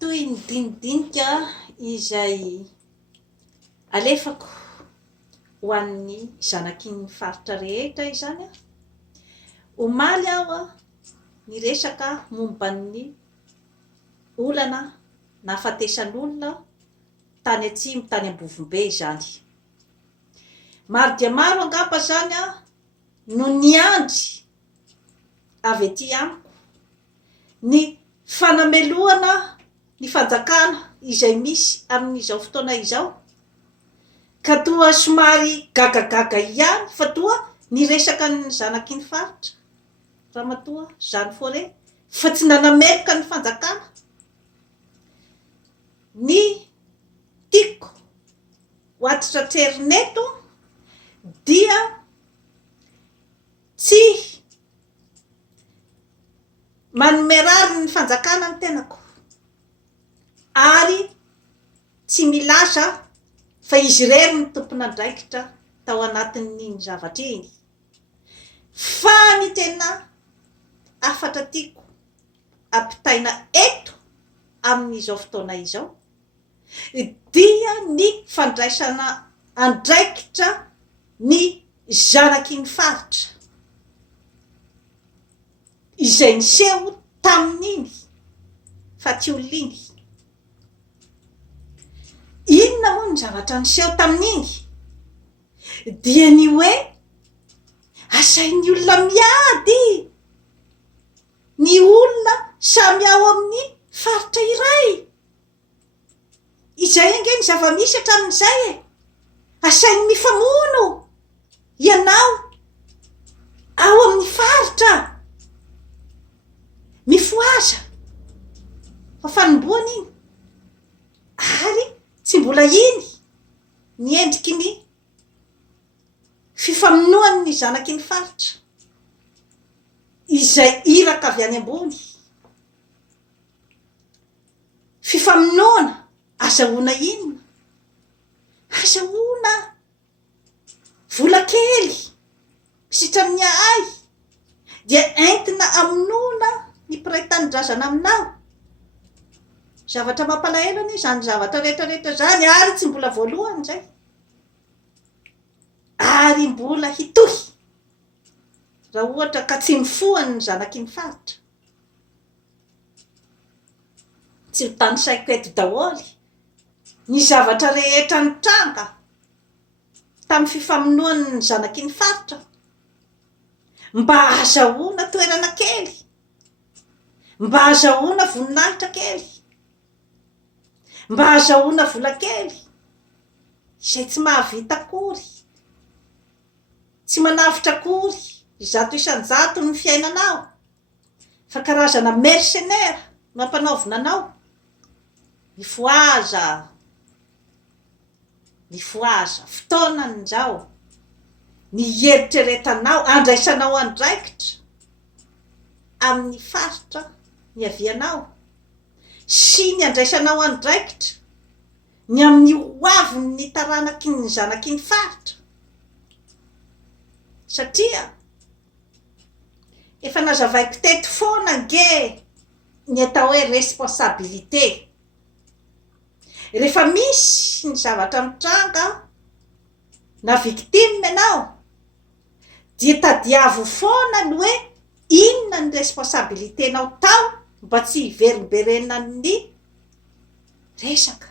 toy ny dinidinika izay alefako ho an'ny zanaky ny faritra rehetra izany a, omaly aho a ny resaka momban'ny olana nahafatesan'olona tany atsimo tany Ambovombe izany. Maro dia maro angamba zany a no niandry avy ety amiko ny fanamelohana ny fanjakana izay misy amin'izao fotoana izao, ka toa somary gagagaga ihany fa toa ny resaka ny zanaky ny faritra ramatoa Jeanne Forêt fa tsy nanamerika ny fanjakana. Ny tiako ho atitratrerineto dia tsy manome rary ny fanjakana ny tenako, ary tsy milaza fa izy irery ny tompon'andraikitra tao anatin'iny zavatra iny, fa ny tena afatra tiako ampitaina eto amin'izao fotoana izao dia ny fandraisana andraikitra ny zanaky ny faritra izay niseho tamin'iny fatsioliny. Inona moa ny zavatra niseho tamin'iny? Dia ny hoe asain'ny olona miady, ny olona samy ao amin'ny faritra iray, izay ange ny zava-misy hatramin'izay e, asain'ny mifamono ianao ao amin'ny faritra mifoaza fa fanomboana iny, ary tsy mbola iny ny endriky ny fifamonoany ny zanaky ny faritra izay iraka avy any ambony. Fifamonoana azahoana inona? Azahoana vola kely sitramin'ny ahay dia entina amonoana ny mpiray tanindrazana aminao. Zavatra mampalahelo anie zany zavatra rehetrarehetra zany, ary tsy mbola voalohany zay, ary mbola hitohy raha ohatra ka tsy mifohany ny zanaky ny faritra. Tsy ho tany saiko eto daholy ny zavatra rehetra nitranga tamin'ny fifamonoany ny zanaky ny faritra mba azahoana toerana kely, mba azahoana voninahitra kely, mba azahoana vola kely izay tsy mahavita akory, tsy manavitra akory zato isan-jato ny fiainanao, fa karazana mercenaire mampanaovina anao. Mifoaza fotoanany zao, ny eritreretanao andraisanao andraikitra amin'ny faritra ny avianao, sy ny andraisanao andraikitra ny amin'ny hoaviny ny taranaky ny zanaky ny faritra, satria efa nazavaiko teto foana nge ny atao hoe responsabilité. Rehefa misy ny zavatra mitranga na victime ianao dia tadiavo foana ny hoe inona ny responsabilité-nao tao mba tsy hiverimberena ny resaka,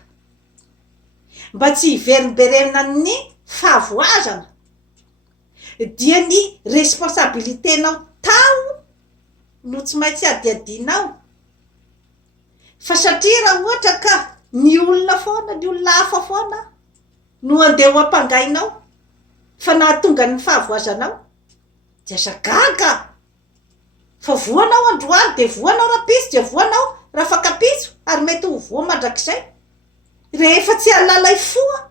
mba tsy hiverimberena ny fahavoazana, dia ny responsabilité-nao tao no tsy maintsy adiadinao. Fa satria raha ohatra ka ny olona foana, ny olona hafa foana no andeha ho ampangainao fa nahatonga ny fahavoazanao, dia zagaga, fa voanao androany dia voanao rapitso, dia voanao rafakapitso, ary mety ho voa mandrakizay rehefa tsy alalay foa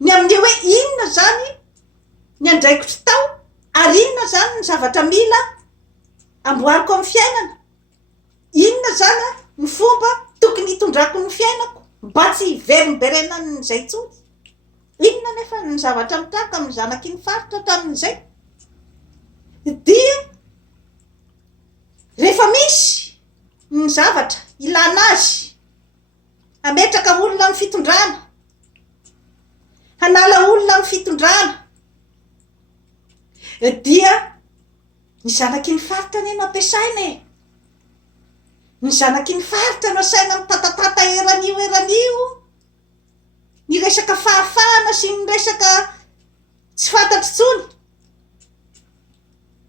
ny amin'ny hoe inona zany ny andraikitra tao, ary inona zany ny zavatra mila amboariko amin'ny fiainana, inona zany ny fomba tokony hitondrako ny fiainako mba tsy hiverimberenany zay tsony. Inona nefa ny zavatra mitranga amin'ny zanaky ny faritra tamin'izay? Dia rehefa misy ny zavatra ilana azy ametraka olona amin'ny fitondrana, hanala olona amin'ny fitondrana, dia ny zanaky ny faritra ny no ampiasaina e. Ny zanaky ny faritra no asaina mitatatata eran'io, ny resaka fahafahana sy ny resaka tsy fantatry tsony.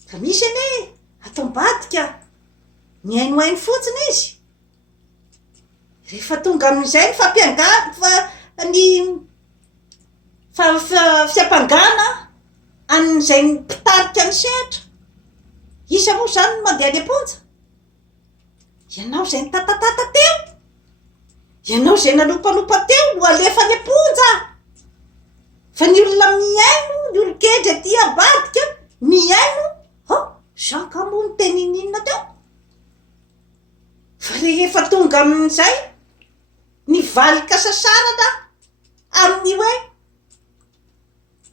Fa misy ane atao mbadika ny hainohainy fotsiny izy. Rehefa tonga amin'izay ny fiampangana an'izay ny mpitarika ny sehatra. Isa moa zany no mandeha any am-ponja. Ianao zay nitatatata teo, ianao zay nanopanopa teo no alefa any am-ponja. Fa ny olona miaino, ny olon-kedra ty ambadika miaino, zaka moa ny tenin'inona teo. Fa rehefa tonga amin'izay ny valika sasarana amin'ny hoe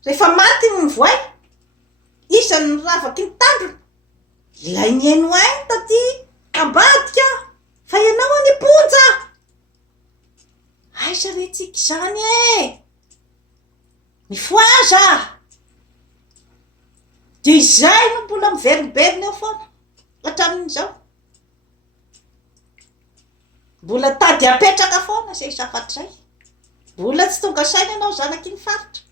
rehefa maty ny voay, isan'ny ravaky ny tandrony, ilay ny hainohainy taty ambadika fa ianao any am-ponja. Aiza re tsika zany e, mifoaza. De izay no mbola miveriberina eo foana hatramin'izao. Mbola tady apetraka foana zay zafatry zay. Mbola tsy tonga saina ianao zanaky ny faritra.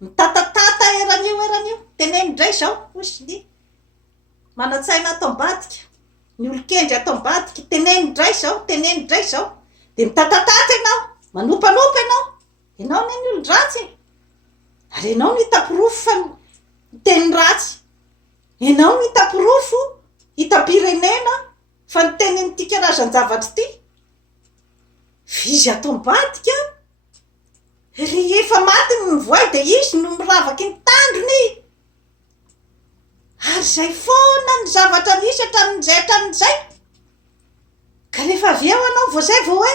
Mitatatata eran'io, tenenindray zao hozy ny manatsaina atao mbadika, ny olon-kendry atao mbadika, tenenindray zao, de mitatatata ianao, manopanopa ianao ny olon-dratsy, ary ianao ny tapirofo fa teny ratsy, ianao ny tapirofo hitam-pirenena fa ny tenin'ity karazan-javatry ty. Vizy atao mbadika, rehefa maty ny voay de izy no miravaky ny tandrony. Ary zay foana ny zavatra misy hatramin'izay. Ka rehefa avy eo anao voazay vo hoe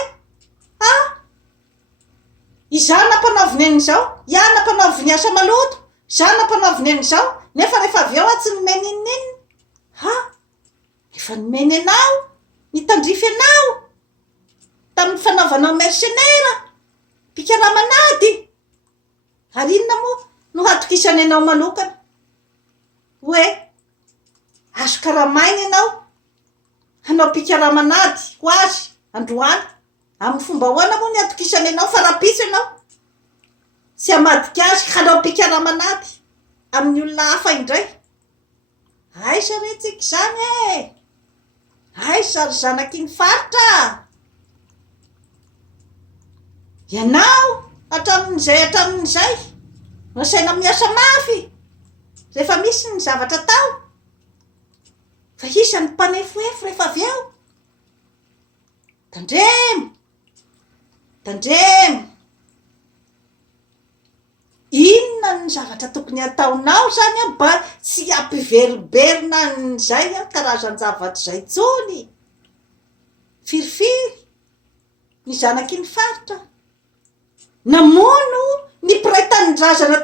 izany nampanaoviny an'izao, iany nampanaoviny asa maloto, izany nampanaoviny an'izao, nefa rehefa avy eo tsy nomeny inona. Efa nomeny anao, nitandrify anao tamin'ny fanaovanao mercenaire, mpikaramanady. Ary inona moa no hatokisany anao manokana? Hoe azo karamaina ianao hanao mpikaramanady ho azy androany. Amin'ny fomba hoana moa ny atokisany anao fa rapitso ianao tsy hamadika azy hanao mpikaramanady amin'ny olona hafa indray. Aiza re tsika zany e, aiza ry zanaky ny faritra. Ianao hatramin'izay nasaina miasa mafy rehefa misy ny zavatra tao, fa isan'ny mpanefoefo rehefa avy eo. Tandremo, inona ny zavatra tokony ataonao zany mba tsy ampiveriberina n'izay karazan-zavatra zay tsony. Firifiry ny zanaky ny faritra, namono ny mpiray-tanindrazana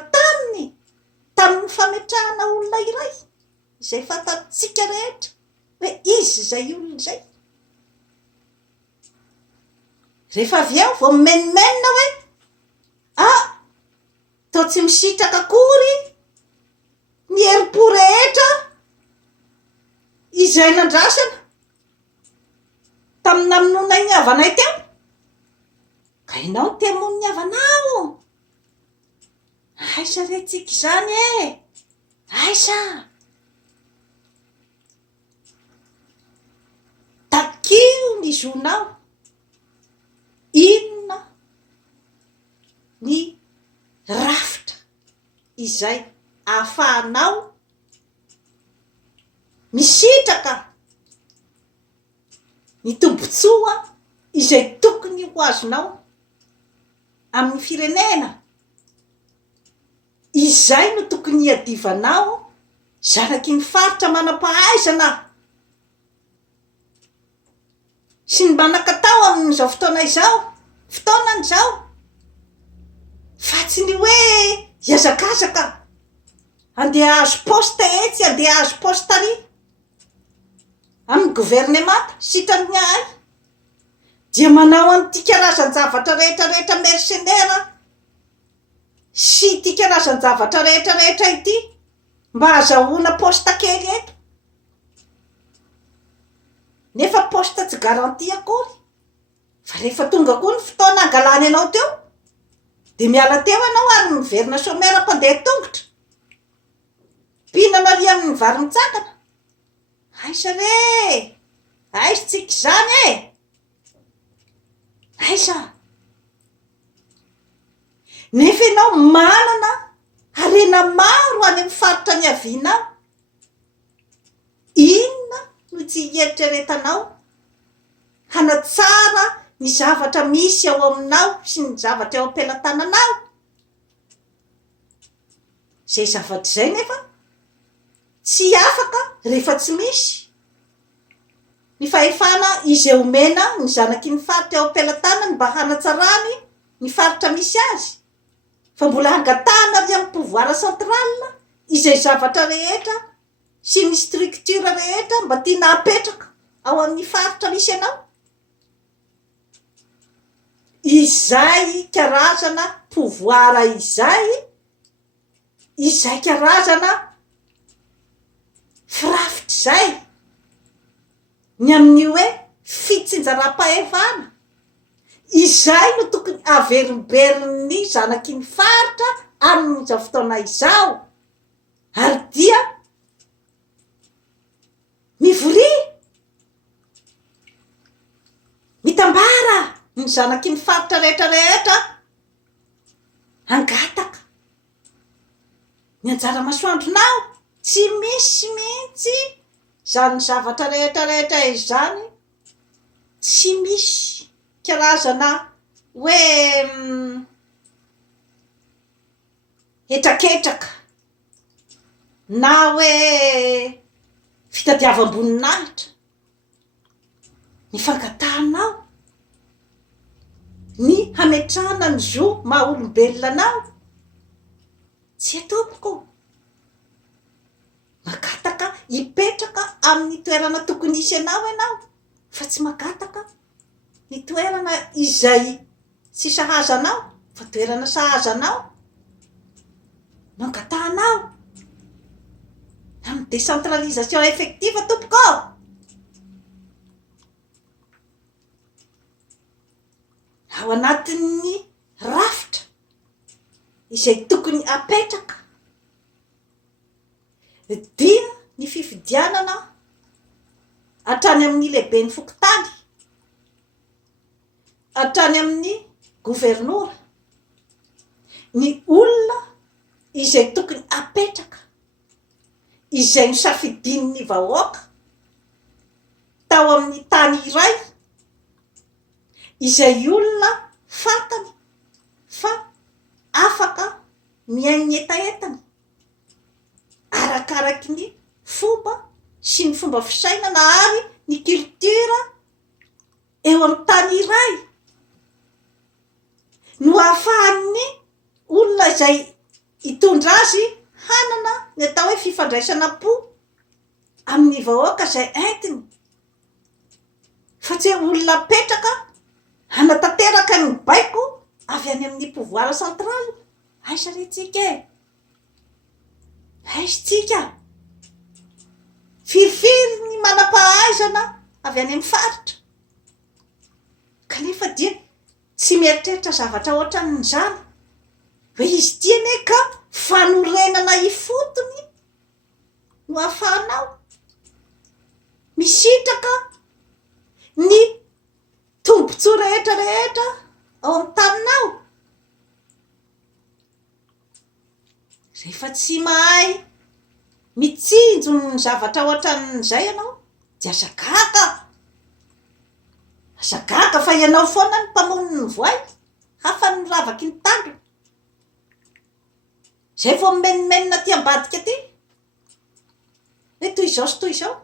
tamin'ny fametrahana olona iray izay fantatsika rehetra hoe izy zay olona zay. Rehefa avy eo vao mimenimenina hoe tao tsy misitraka akory ny herim-po rehetra izay nandrasana tamin'ny namonona ny havanay teo, ka ianao ny temono ny havanao. Aiza re tsika zany e, aiza? Takio ny zonao, inona ny rafitra izay ahafahanao misitraka ny tombotsoa izay tokony ho azonao amin'ny firenena. Izay no tokony hiadivanao zanaky ny faritra manam-pahaizana sy ny manan-katao amin'izao fotoanan'izao, fa tsy ny hoe hiazakazaka andeha azo poste etsy, andeha azo poste ary amin'ny gouvernemanta sitran'ny ahay. dia manao an'ity karazan-javatra rehetrarehetra mercenaire sy ity karazan-javatra rehetrarehetra ity mba hazahoana posta kely eto, nefa posta tsy garanti akory. Fa rehefa tonga koa ny fotoana angalany anao teo de miala teo anao ary miverina somera mpandeha tongotra, mpihinana ry amin'ny vary mitsakana. Aisa re, aisa tsika zany e, aisa. Nefa ianao manana harena maro any amin'ny faritra ny avianao, inona no tsy hieritreretanao hanatsara ny zavatra misy ao aminao sy ny zavatra ao am-pelatananao? Zay zavatra zay nefa tsy afaka rehefa tsy misy ny fahefana izay omena ny zanaky ny faritra ao am-pelatanany mba hanatsarany ny faritra misy azy. Fa mbola angatahana ry amin'ny pouvoir central izay zavatra rehetra sy ny structure rehetra mba tiana apetraka ao amin'ny faritra misy anao. Izay karazana pouvoir izay karazana firafitra zay ny amin'ny hoe fitsinjaram-pahefana, izay no tokony averimberiny zanaky ny faritra amin'izao fotoana izao, ary dia mivory mitambara ny zanaky ny faritra rehetrarehetra angataka ny anjara masoandronao. Tsy misy mihitsy zany zavatra rehetrarehetra izany, tsy misy karazana hoe etraketraka na hoe fitadiavam-boninahitra ny fangatahanao, ny hametrahana ny zo maha olombelonanao. Tsy atompoko magataka hipetraka amin'ny toerana tokony isy anao ianao, fa tsy magataka ny toerana izay tsy sahazanao fa toerana sahazanao no angatahanao amin'ny décentralisation effective tompoko. Ao anatin'ny rafitra izay tokony apetraka dia ny fifidianana hatrany amin'ny lehiben'ny fokontany, hatrany amin'ny gouvernoura, ny olona izay tokony apetraka, izay ny safidin'ny vahoaka tao amin'ny tany iray, izay olona fantany fa afaka miaigny etaetany arakaraky ny fomba sy ny fomba fisainana ary ny culture eo amin'ny tany iray, no ahafahan'ny olona izay hitondra azy hanana ny atao hoe fifandraisana po amin'ny vahoaka izay entiny. Fa tsy olona petraka hanatanteraka ny baiko avy any amin'ny pouvoir central. Aisa retsika e, aisitsika firifiry ny manam-pahaizana avy any amin'ny faritra, kanefa dia tsy mieritreritra zavatra ohatran'izany hoe izy tiane ka fanorenana ifotony no ahafahanao misitraka ny tombotsoa rehetrarehetra ao amin'ny taninao. Rehefa tsy mahay mitsinjo ny zavatra ohatran'izay ianao dia azagaka fa ianao foana ny mpamono ny voay, hafa ny ravaky ny tandrony. Zay vao menimenina ty ambadika ty hoe toy izao sy toy izao.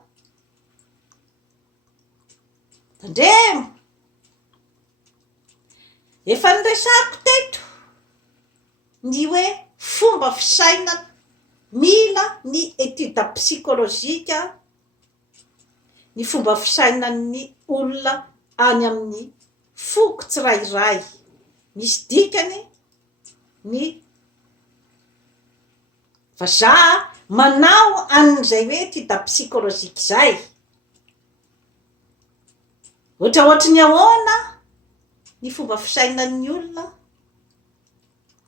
Tandremo, efa niresako teto ny hoe fomba fisainana, mila ny étude psychologique, ny fomba fisainan'ny olona any amin'ny foko tsirairay misy dikany ny vazaha manao an'izay hoe étude psychologique zay. Ohatry ny ahoana ny fomba fisainan'ny olona,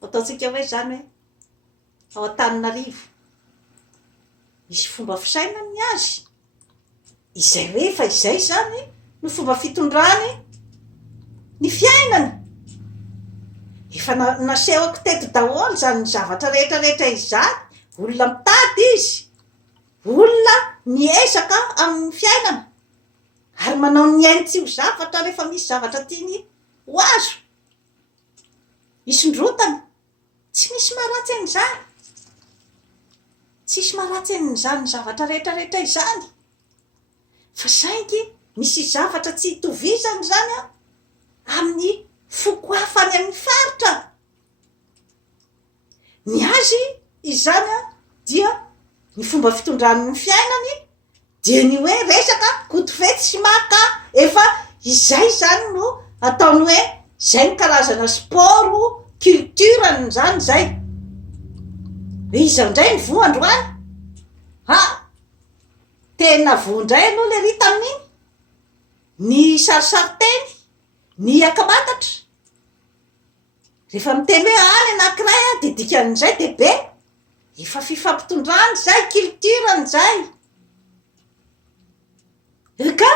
ataontsika hoe zany hoe ao Antananarivo misy fomba fisainany azy izay rehefa izay zany no fomba fitondrany ny fiainany. Efa nasehoko teto daholo zany ny zavatra rehetrarehetra izany. Olona mitady izy, olona miezaka amin'ny fiainana ary manao ny ainy tsy ho zavatra rehefa misy zavatra tiany ho azo isondrotany. Tsy misy maharatsy an'izany, tsisy maharatsy an'izany zavatra rehetrarehetra izany, fa saingy misy zavatra tsy hitovizany zany amin'ny foko hafa any amin'ny faritra. Ny azy izany dia ny fomba fitondran'ny fiainany dia ny hoe resaka kotovetsy sy maka, efa izay zany no ataony hoe zay ny karazana sport culture zany zay. Iza indray ny voa androany, tena voa indray aloha le rita amin'iny, ny sarisariteny, ny akamatatra. Rehefa miteny hoe any anankiray dia dikan'izay dia be, efa fifampitondrany zay, culture zay. Ka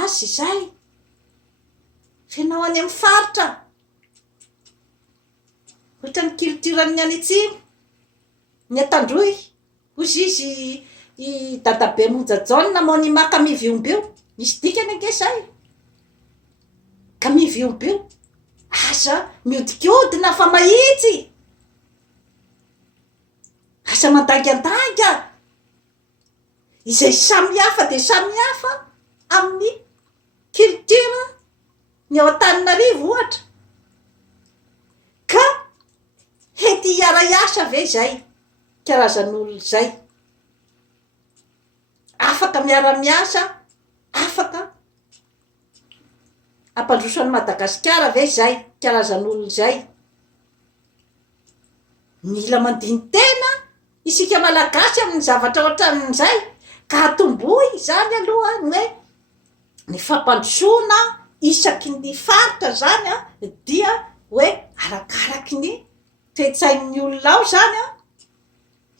azy zay fenao any amin'ny faritra. Ohatra ny culture ny any atsimo, ny Antandroy, hozy izy i dadabe Moja John moa ny maka miviombio, misy dikany ange zay. Ka miviombio asa miodikodina fa mahitsy, asa mandangandanga, izay samy hafa dia samy hafa amin'ny culture ny ao Antananarivo ohatra. Ka hety hiara-iasa ve zay karazan'olo zay, afaka miara-miasa, afaka ampandrosoan'ny Madagasikara ve zay karazan'olo zay. Mila mandiny tena isika malagasy amin'ny zavatra ohatran'izay, ka hatomboy zany aloha ny hoe ny fampandrosoana isaky ny faritra zany dia hoe arakaraky ny toe-tsain'ny olona ao zany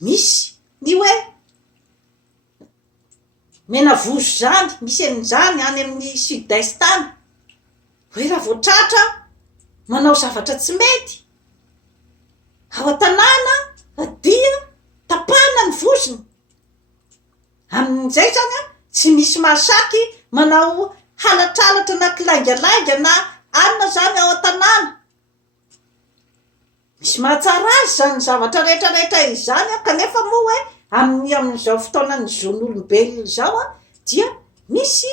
misy ny hoe menavozo zany, misy an'izany any amin'ny sud-est any, hoe raha voatratra manao zavatra tsy mety ao an-tanàna dia tapana ny vozony. Amin'izay zany tsy misy mahasaky manao halatralatra na kilangalanga na anona zany ao an-tanàna. Misy mahatsara azy zany zavatra rehetrarehetra izany, kanefa moa hoe amin'izao fotoanany zon'olombelona zao dia misy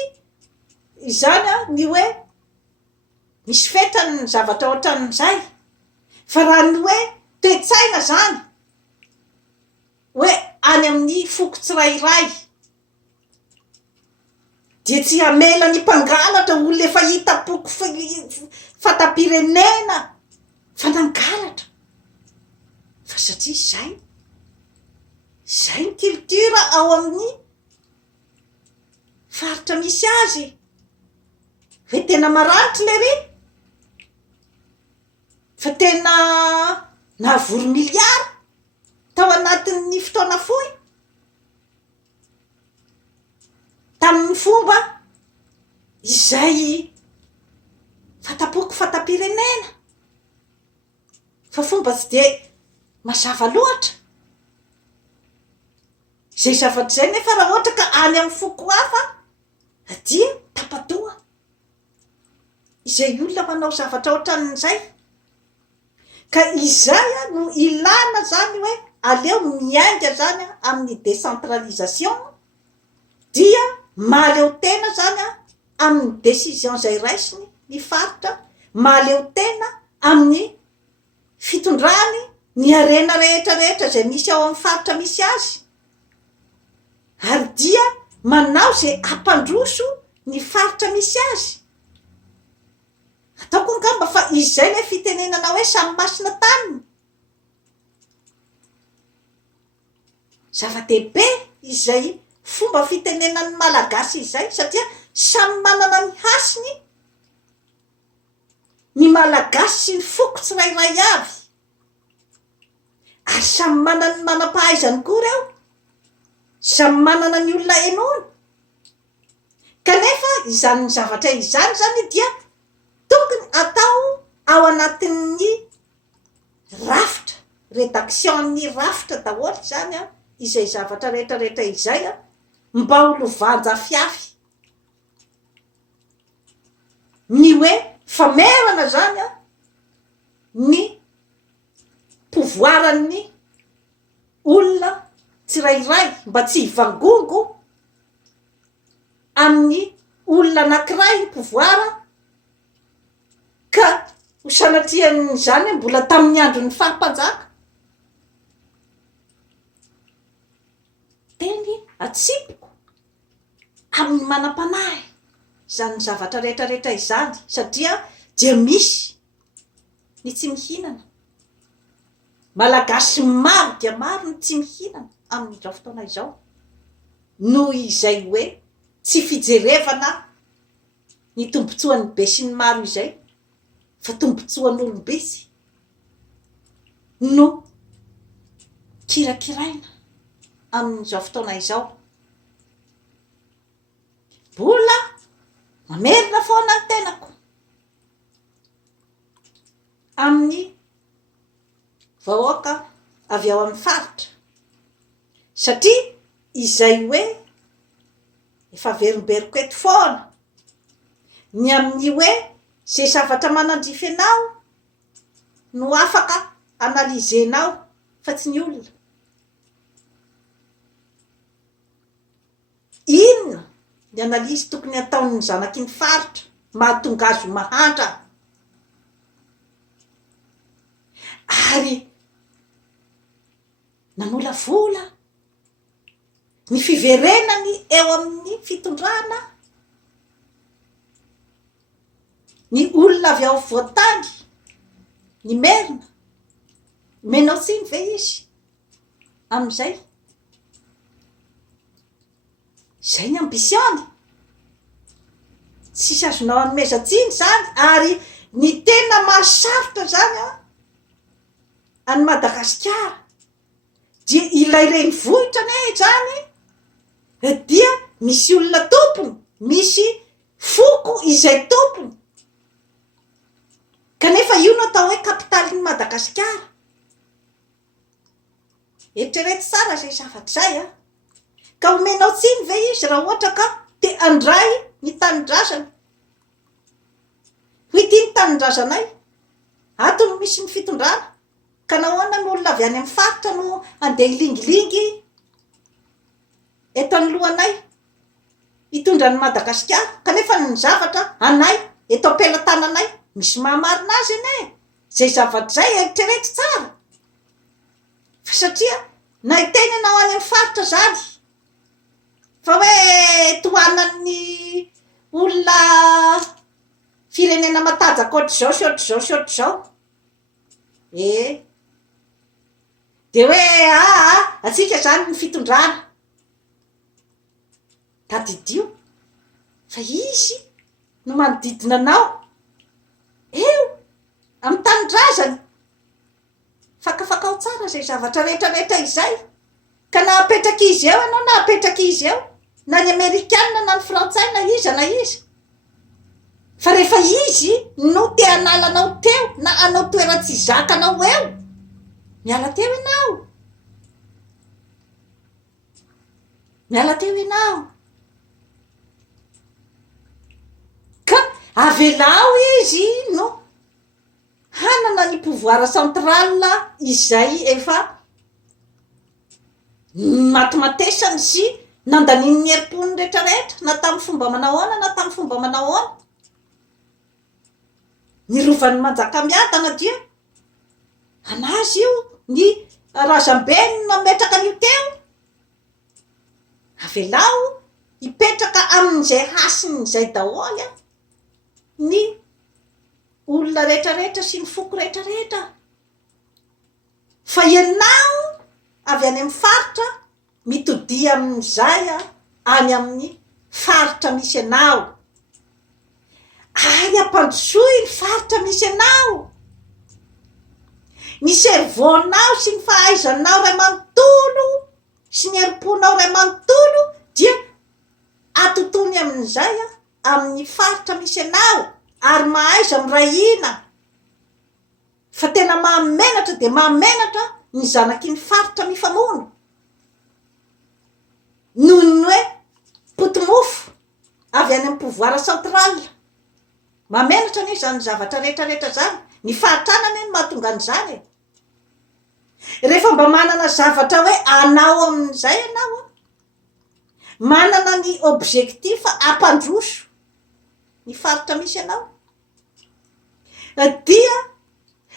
izany ny hoe misy fetrany ny zavatra ohatran'izay. Fa raha ny hoe toe-tsaina zany hoe any amin'ny foko tsirairay dia tsy hamela ny mpangalatra olona efa hitapoko fatapirenena fa nangalatra, fa satria zay ny culture ao amin'ny faritra misy azy. Hoe tena maranitra le ry, fa tena nahavory miliara tao anatin'ny fotoana fohy tamin'ny fomba izay fatapoko fatapirenena, fa fomba tsy dia mazava loatra zay zavatra zay. Nefa raha ohatra ka any amin'ny foko hafa dia tapatoa izay olona manao zavatra ohatran'izay. Ka izay no ilana zany hoe aleo miainga zany amin'ny décentralisation, dia mahaleo tena zany amin'ny décision zay raisiny ny faritra, mahaleo tena amin'ny fitondrany ny arena rehetrarehetra zay misy ao amin'ny faritra misy azy, ary dia manao zay ampandroso ny faritra misy azy. Ataoko angamba fa izay le fitenenana hoe samy masina taniny. Zava-dehibe izay fomba fitenenan'ny malagasy izay satria samy manana ny hasiny ny malagasy sy ny foko tsirairay avy. Ary samy manana ny manam-pahaizany koa reo. Samy manana ny olona enoana. Kanefa izany zavatra izany zany dia tokony atao ao anatin'ny rafitra, rédaction-ny rafitra daholo zany izay zavatra rehetrarehetra izay mba ho lovanja fiafy. Ny hoe famerana zany ny pouvoiran'ny olona tsirairay mba tsy hivangongo amin'ny olona anankiray ny pouvoir ka ho sanatrian'izany mbola tamin'ny andron'ny fahampanjaka. Teny atsipoko amin'ny manam-panahy zany zavatra rehetrarehetra izany satria dia misy ny tsy mihinana. Malagasy maro dia maro ny tsy mihinana amin'izao fotoana izao noho izay hoe tsy fijerevana ny tombotsoan'ny be sy ny maro izay fa tombotsoan'olom-bitsy no kirakiraina amin'izao fotoana izao. Mbola mamerina foana ny tenako amin'ny vahoaka avy ao amin'ny faritra satria izay hoe efa verimberiko eto foana ny amin'ny hoe zay zavatra manandrify anao no afaka analizenao fa tsy ny olona. Inona ny analizy tokony ataon'ny zanaky ny faritra mahatonga azy mahantra ary namolavola ny fiverenany eo amin'ny fitondrana ny olona avy ao voatany ny merina menao tsiny ve izy amin'izay. Zay ny ambisiony tsisy azonao anomeza-tsiny zany ary ny tena mahasarotra zany any Madagasikara dia ilay renivohitra ne zany dia misy olona tompony, misy foko izay tompony. Kanefa io no atao hoe kapitalin'ny Madagasikara. Eritrereto tsara zay zavatra zay ka omenao tsiny ve izy raha ohatra ka te andray ny tanindrazana. Ho ity ny tanindrazanay ato no misy ny fitondrana ka nahoana ny olona avy any amin'ny faritra no andeha hilingilingy eto anoloanay hitondra ny Madagasikara kanefa ny zavatra anay eto am-pelatananay misy mahamarina azy ane zay zavatra zay eritrereto tsara fa satria nahitenana ho any amin'ny faritra zany fa hoe tohanan'ny olona firenena matanjaka ohatr'izao sy ohatr'izao sy ohatr'izao de hoe atsika zany ny fitondrana tadidio fa izy no manodidina anao eo amin'ny tanindrazany. Fakafakao tsara zay zavatra rehetrarehetra izay ka nahapetraka izy eo ianao nahapetraka izy eo na ny Amerikanina na ny Frantsay na iza fa rehefa izy no te analanao teo na anao toera tsy zakanao eo miala teo ianao ka avelao izy no hanana ny pouvoir central izay efa matimatesany sy nandanin'ny herim-pony rehetrarehetra na tamin'ny fomba manao ahoana na tamin'ny fomba manao ahoana. Ny rovan'ny Manjakamiadana dia anazy io ny razambeny nametraka an'io teo avelao hipetraka amin'izay hasiny zay daholy a ny olona rehetrarehetra sy ny foko rehetrarehetra fa ianao avy any amin'ny faritra mitodia amin'izay a any amin'ny faritra misy anao ay ampandrosoy ny faritra misy anao ny servonao sy ny fahaizanao ray manontolo sy ny herim-ponao ray manontolo dia atotony amin'izay a amin'ny faritra misy anao ary mahaiza mirahina fa tena mahamenatra de mahamenatra ny zanaky ny faritra mifamono noho ny hoe potomofo avy any amin'ny pouvoir central mahamenatra ny zany zavatra rehetrarehetra zany ny fahatranany ny mahatonga an'izany rehefa mba manana zavatra hoe anao amin'izay anao manana ny objectif ampandroso ny faritra misy anao dia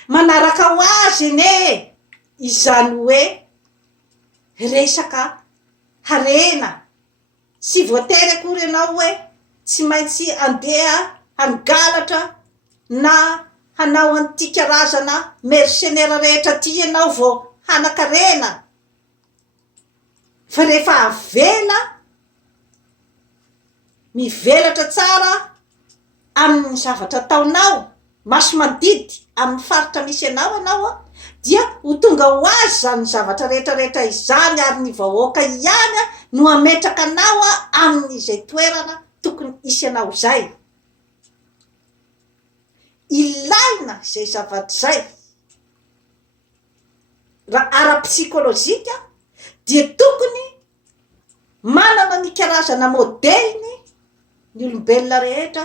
manaraka ho azy ene izany hoe resaka harena sy voatery akory ianao hoe tsy maintsy andeha hangalatra na hanao an'ity karazana mercenaire rehetra ty ianao vao hanakarena fa rehefa avela mivelatra tsara amin'ny zavatra ataonao maso mandidy amin'ny faritra misy anao a dia ho tonga ho azy zany zavatra rehetrarehetra izany ary ny vahoaka ihany a no ametraka anao a amin'izay toerana tokony isy anao zay ilaina zay zavatra zay raha ara-psikolojika dia tokony manana ny karazana modeliny ny olombelona rehetra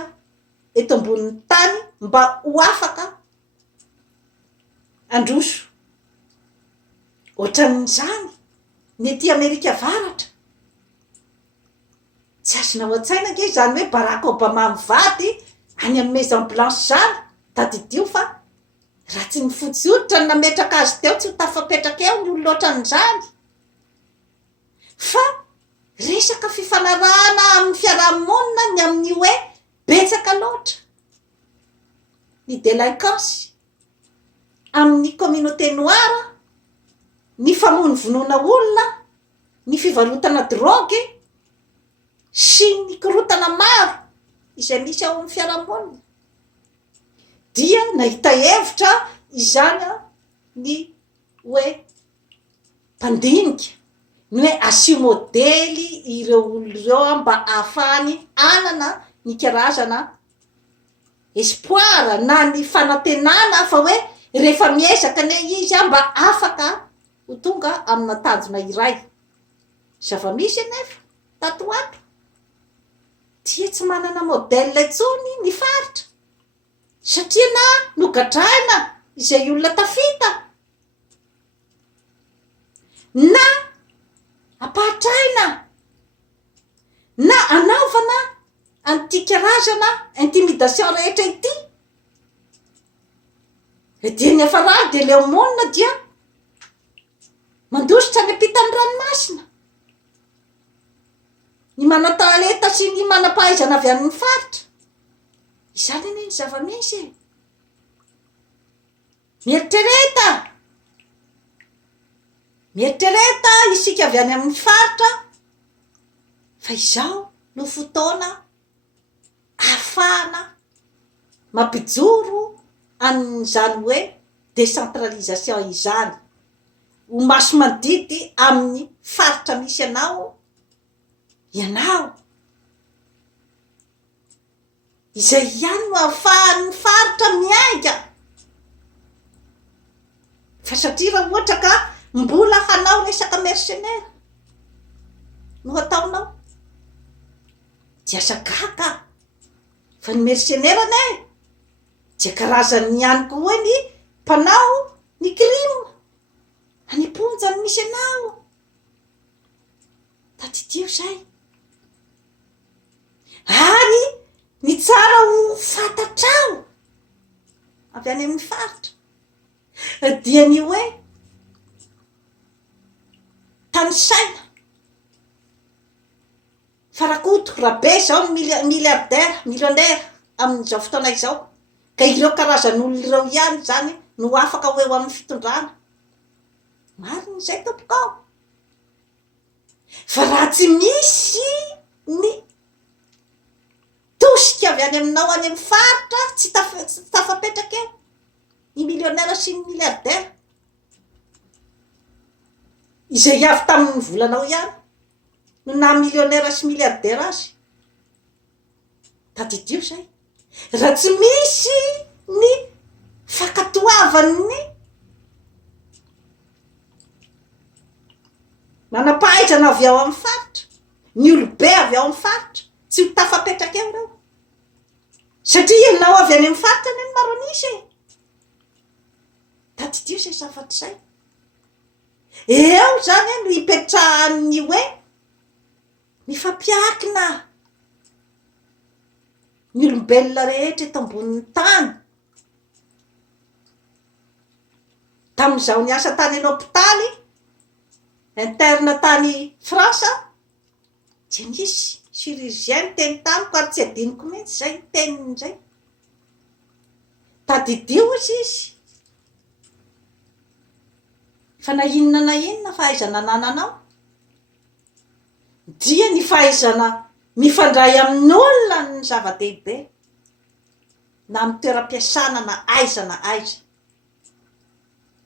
eto ambonin'ny tany mba ho afaka androso ohatran'izany ny ety Amerika avaratra tsy azonao an-tsaina nge zany hoe Barack Obama mivady any amin'ny Maison Blanche zany tadidio fa raha tsy mifotsy hoditra ny nametraka azy teo tsy ho tafapetraka eo ny olona ohatran'izany fa resaka fifanarahana amin'ny fiarahamonina ny amin'ny hoe betsaka loatra ny délinquance amin'ny communauté noire ny famonovonoana olona ny fivarotana drogy sy ny korotana maro izay misy ao amin'ny fiarahamonina dia nahita hevitra izany ny hoe mpandinika ny hoe asio modely ireo olo ireo mba ahafahany anana ny karazana espoir na ny fanantenana fa hoe rehefa miezaka ne izy mba afaka ho tonga amina tanjona iray zava-misy anefa tatoato dia tsy manana modèle intsony ny faritra satria na nogadraina izay olona tafita na apahatraina na anaovana an'ity karazana intimidation rehetra ity dia ny afarany de leo monina dia mandositra ny ampitany ranomasina ny manatalenta sy ny manampahaizana avy amin'ny faritra izany ane ny zava-misy mieritrereta isika avy any amin'ny faritra fa izao no fotoana ahafahana mampijoro an'izany hoe décentralisation izany ho maso mandidy amin'ny faritra misy anao ianao izay ihany no ahafahan'ny faritra miainga fa satria raha ohatra ka mbola hanao resaka mercenaire no ataonao dia sagaka fa ny mercenaire ane dia karazany ihany koa ny mpanao ny crime aniponja ny misy anao tadidio zay ary ny tsara ho fantatrao avy any amin'ny faritra dia ny hoe tany saina farakoto rabe zao ny milliardaire millionnaire amin'izao fotoana izao ka ireo karazan'olona ireo ihany zany no afaka ho eo amin'ny fitondrana mariny zay tompokao fa raha tsy misy ny tosika avy any aminao any amin'ny faritra tsy tafapetraka eo ny millionnaire sy ny milliardaire izay avy tamin'ny volanao ihany no na millionnaire sy milliardaire azy tadidio zay raha tsy misy ny fakatoavany manam-pahaizana avy ao amin'ny faritra ny olobe avy ao amin'ny faritra tsy ho tafapetraka eo reo satria ianao avy any amin'ny faritra ny maronisy tadidio zay zafatry zay eo zany no hipetrahan'ny hoe mifampiakina ny olombelona rehetra eto ambonin'ny tany tamin'izao ny asa tany an'hôpitaly interne tany Fransa tsy nisy chirurgien teny tamiko ary tsy adiniko mihitsy zay teniny zay tadidio izy fa na inona fahaizana nananao dia ny fahaizana mifandray amin'olona ny zava-dehibe na amin'ny toeram-piasana na aiza na aiza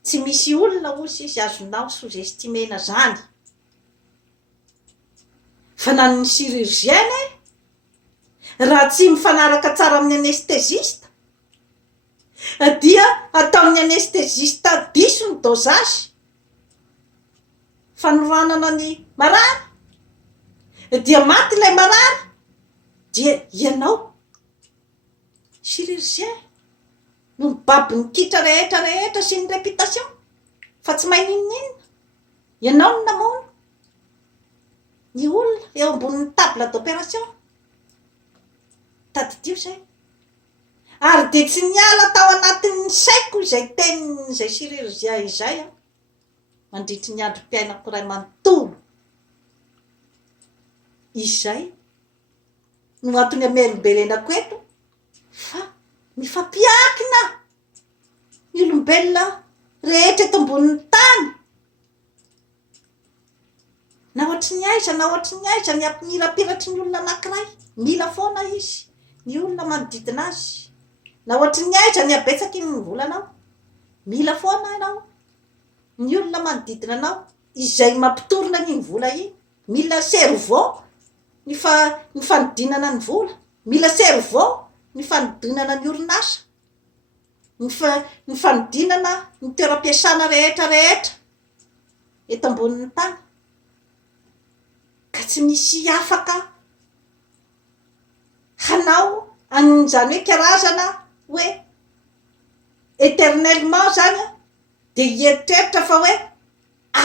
tsy misy olona ozy izy azonao sous-estimena zany fa na ny chirurgien raha tsy mifanaraka tsara amin'ny anesthésiste dia ataon'ny anesthésiste diso ny dosage fanoranana ny marary dia maty ilay marary dia ianao chirurgien no mibaby ny kitra rehetra sy ny réputation fa tsy mahay ninina ianao no namono ny olona eo ambonin'ny table d'opération tadidio zay ary de tsy niala tao anatin'ny saiko izay tenin'izay chirurgien izay mandritry ny androm-piainako ray manontolo izay no antony amerimberenako eto fa mifampiakina ny olombelona rehetra eto ambonin'ny tany na ohatry ny aiza ny ampimirapiratry ny olona anankiray mila foana izy ny olona manodidina azy na ohatry ny aiza ny abetsaky ny volanao mila foana ianao ny olona manodidina anao izay mampitorona ny vola iny mila cerveau ny fanodinana ny vola mila cerveau ny fanodinana ny orinasa ny fanodinana ny toeram-piasana rehetra eto ambonin'ny tany ka tsy misy afaka hanao an'izany hoe karazana hoe éternellement zany de hieritreritra fa hoe